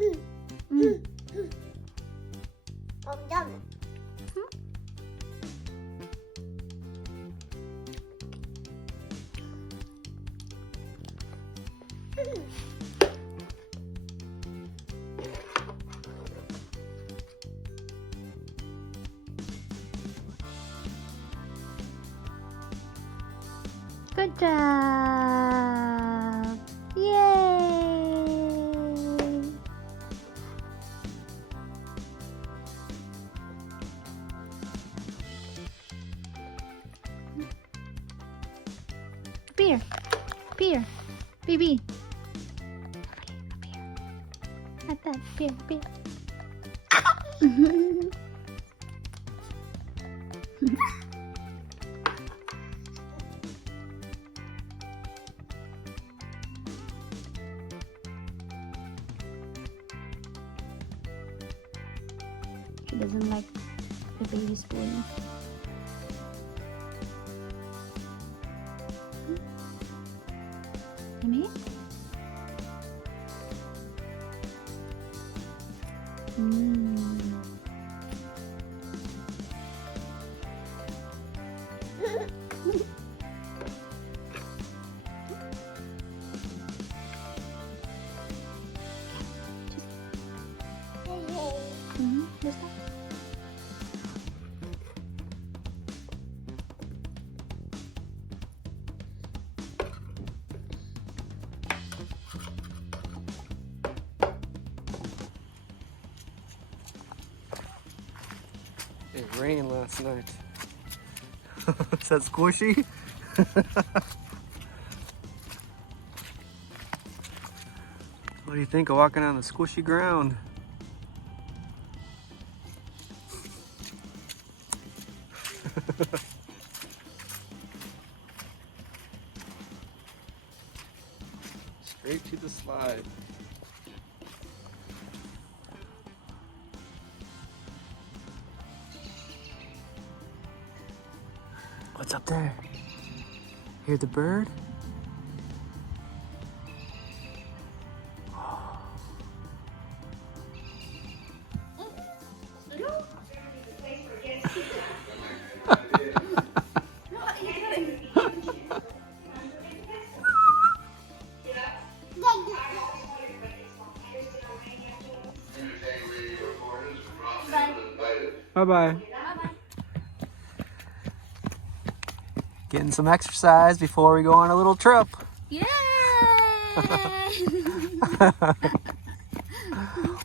Oh, yum. Good job! Yay! Here, here, baby. Up here. At that, here. He doesn't like the baby spoon. Yummy? What's that? It rained last night. Is that squishy? What do you think of walking on the squishy ground? Straight to the slide. What's up there? Hear the bird? Bye-bye. Getting some exercise before we go on a little trip. Yay!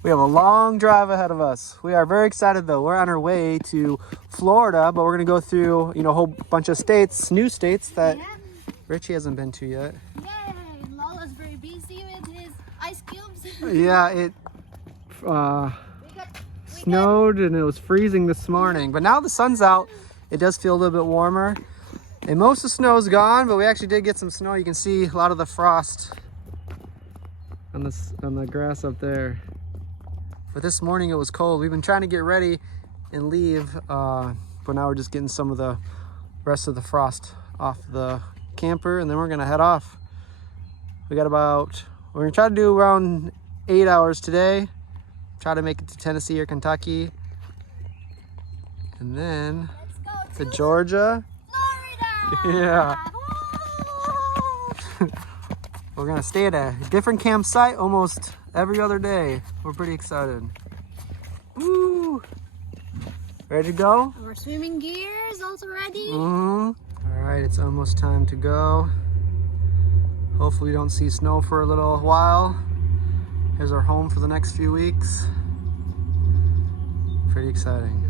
We have a long drive ahead of us. We are very excited though. We're on our way to Florida, but we're gonna go through, a whole bunch of states, new states that Richie hasn't been to yet. Yay! Lola's very busy with his ice cubes. Yeah, it snowed and it was freezing this morning, but now the sun's out. It does feel a little bit warmer. And most of the snow is gone, but we actually did get some snow. You can see a lot of the frost on the grass up there. But this morning it was cold. We've been trying to get ready and leave, but now we're just getting some of the rest of the frost off the camper, and then we're gonna head off. We're gonna try to do around 8 hours today. Try to make it to Tennessee or Kentucky, and then to Georgia. Yeah. We're gonna stay at a different campsite almost every other day. We're pretty excited. Woo! Ready to go? Our swimming gear is also ready. All right, it's almost time to go. Hopefully we don't see snow for a little while. Here's our home for the next few weeks. Pretty exciting.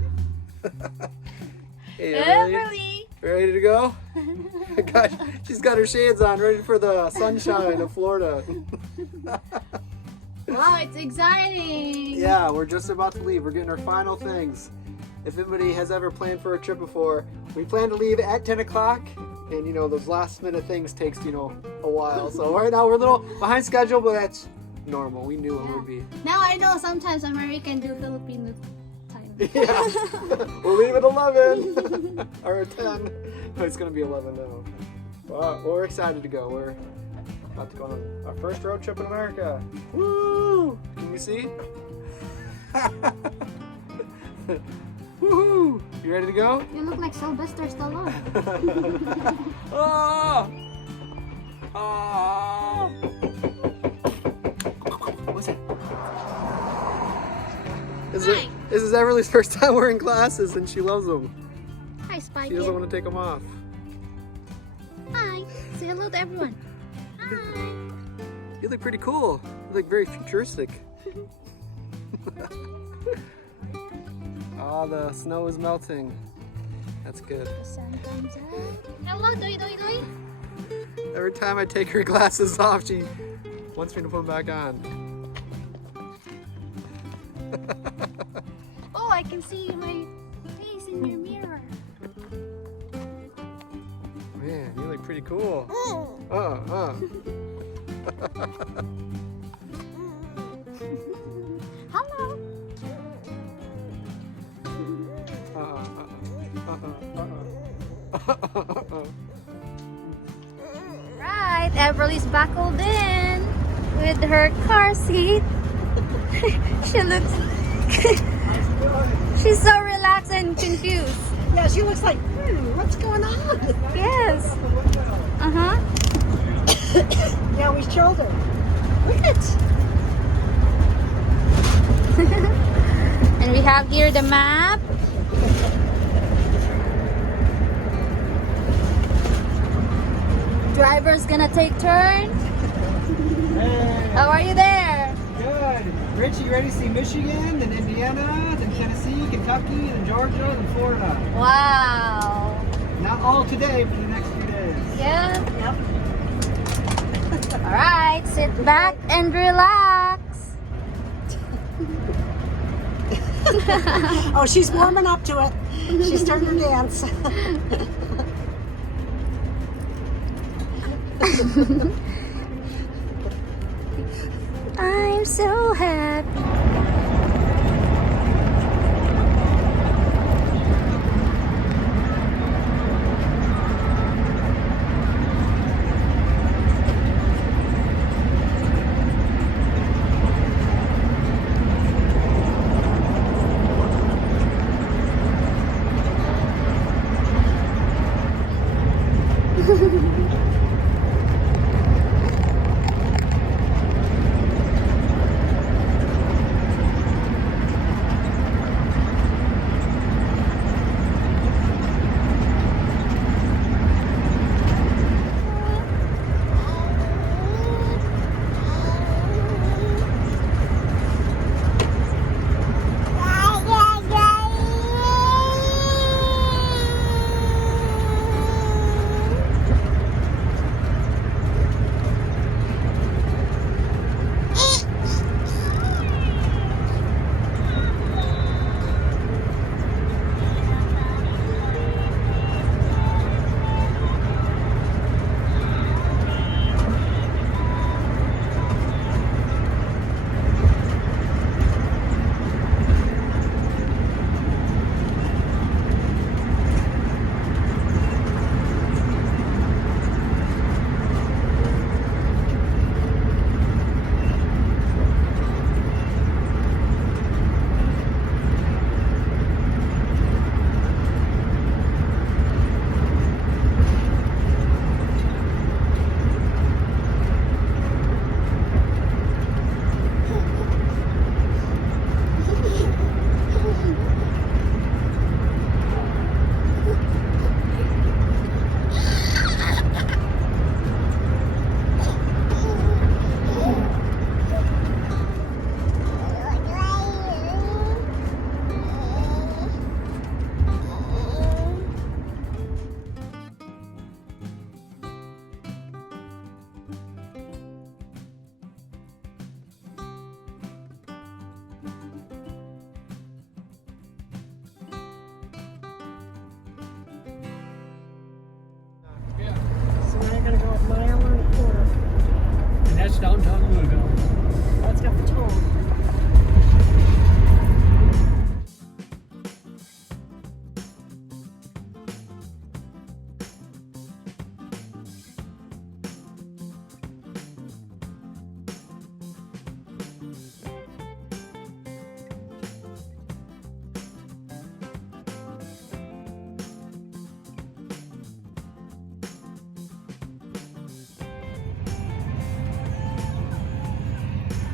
Hey, Emily! Ready to go? Gosh, she's got her shades on, ready for the sunshine of Florida. Wow, it's exciting! Yeah, we're just about to leave. We're getting our final things. If anybody has ever planned for a trip before, we plan to leave at 10 o'clock. And those last minute things takes, a while. So right now we're a little behind schedule, but that's normal. We knew it would be. Now I know sometimes American do Filipino time. Yeah, we'll leave at 11 or 10. It's gonna be 11 now. Well, we're excited to go. About to go on our first road trip in America. Woo! Can you see? Woohoo! You ready to go? You look like Sylvester Stallone. Oh! Oh! What's it? This is Everly's first time wearing glasses and she loves them. Hi, Spike. She doesn't want to take them off. Hi. Say hello to everyone. Hi. You look pretty cool. You look very futuristic. Oh, the snow is melting. That's good. The sun comes out. Hello, Doi Doi Doi. Every time I take her glasses off, she wants me to put them back on. Oh, I can see my face in your mirror. Man, you look pretty cool. Hello. Right, Everly's buckled in with her car seat. She looks. She's so relaxed and confused. Yeah, she looks like, what's going on? Yes. Yeah, we showed her. Look it. And we have here the map. Driver's gonna take turn. Hey, How are you there? good. Richie, you ready to see Michigan, then Indiana, then Tennessee, Kentucky, then Georgia, then Florida. Wow. Not all today, but the next few days. Yeah. Yep. All right. Sit back and relax. Oh, she's warming up to it. She's starting to dance. I'm so happy.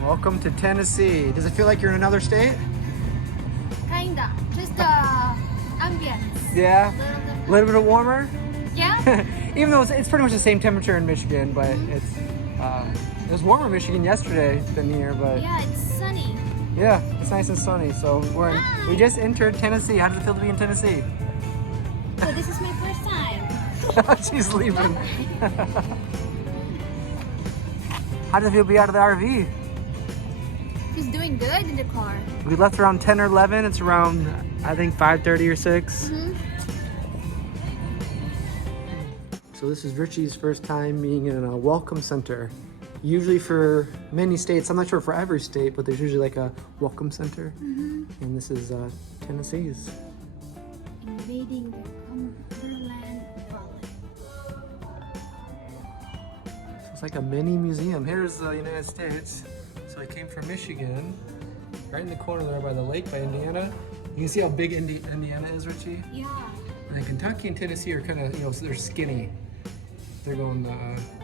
Welcome to Tennessee. Does it feel like you're in another state? Kinda. Just the ambience. Yeah. A little bit warmer? Yeah? Even though it's pretty much the same temperature in Michigan, but it was warmer in Michigan yesterday than here, but Yeah, it's sunny. yeah, it's nice and sunny. So we just entered Tennessee. How does it feel to be in Tennessee? So this is my first time. She's leaving. How does it feel to be out of the RV? He's doing good in the car. We left around 10 or 11. It's around, I think, 5:30 or 6. So this is Richie's first time being in a welcome center. Usually for many states, I'm not sure for every state, but there's usually like a welcome center. And this is Tennessee's. Invading the Cumberland Valley. So it's like a mini museum. Here's the United States. So I came from Michigan, right in the corner there by the lake by Indiana. You can see how big Indiana is, Richie? Yeah. And then Kentucky and Tennessee are kind of, so they're skinny. They're going the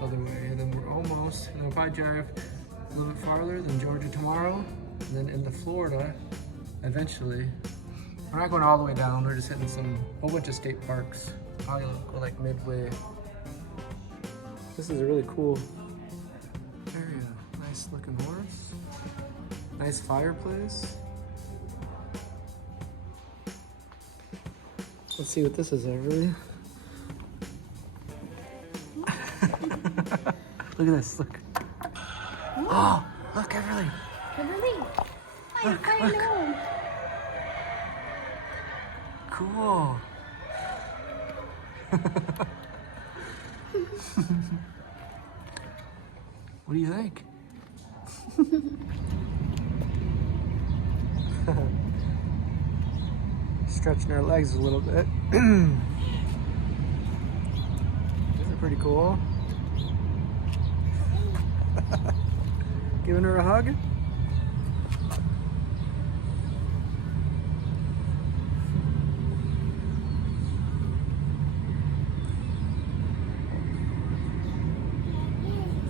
other way. And then we're almost, and we'll probably drive a little bit farther than Georgia tomorrow. And then into Florida, eventually. We're not going all the way down. We're just hitting whole bunch of state parks. Probably go like midway. This is a really cool area. Nice looking horse. Nice fireplace. Let's see what this is, Everly. Look at this, look. Oh, look, Everly. Really? Look, look. Cool. What do you think? Stretching our legs a little bit. These are pretty cool. Giving her a hug.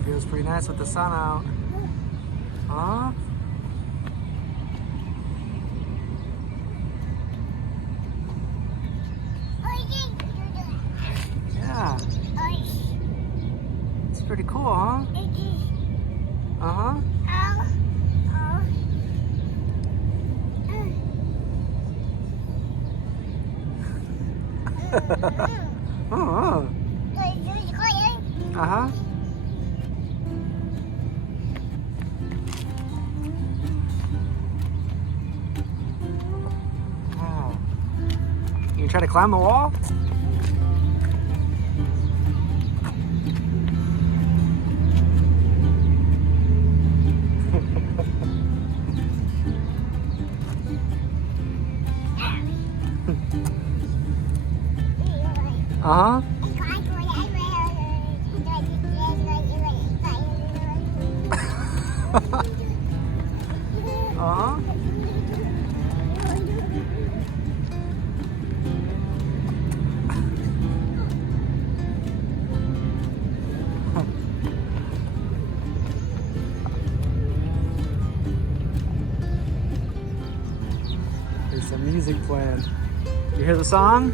Feels pretty nice with the sun out. Huh? Yeah. It's pretty cool, huh? Uh-huh. Uh-huh. Uh-huh. Wow. You try to climb the wall? Uh-huh. Uh-huh. There's some music playing. You hear the song?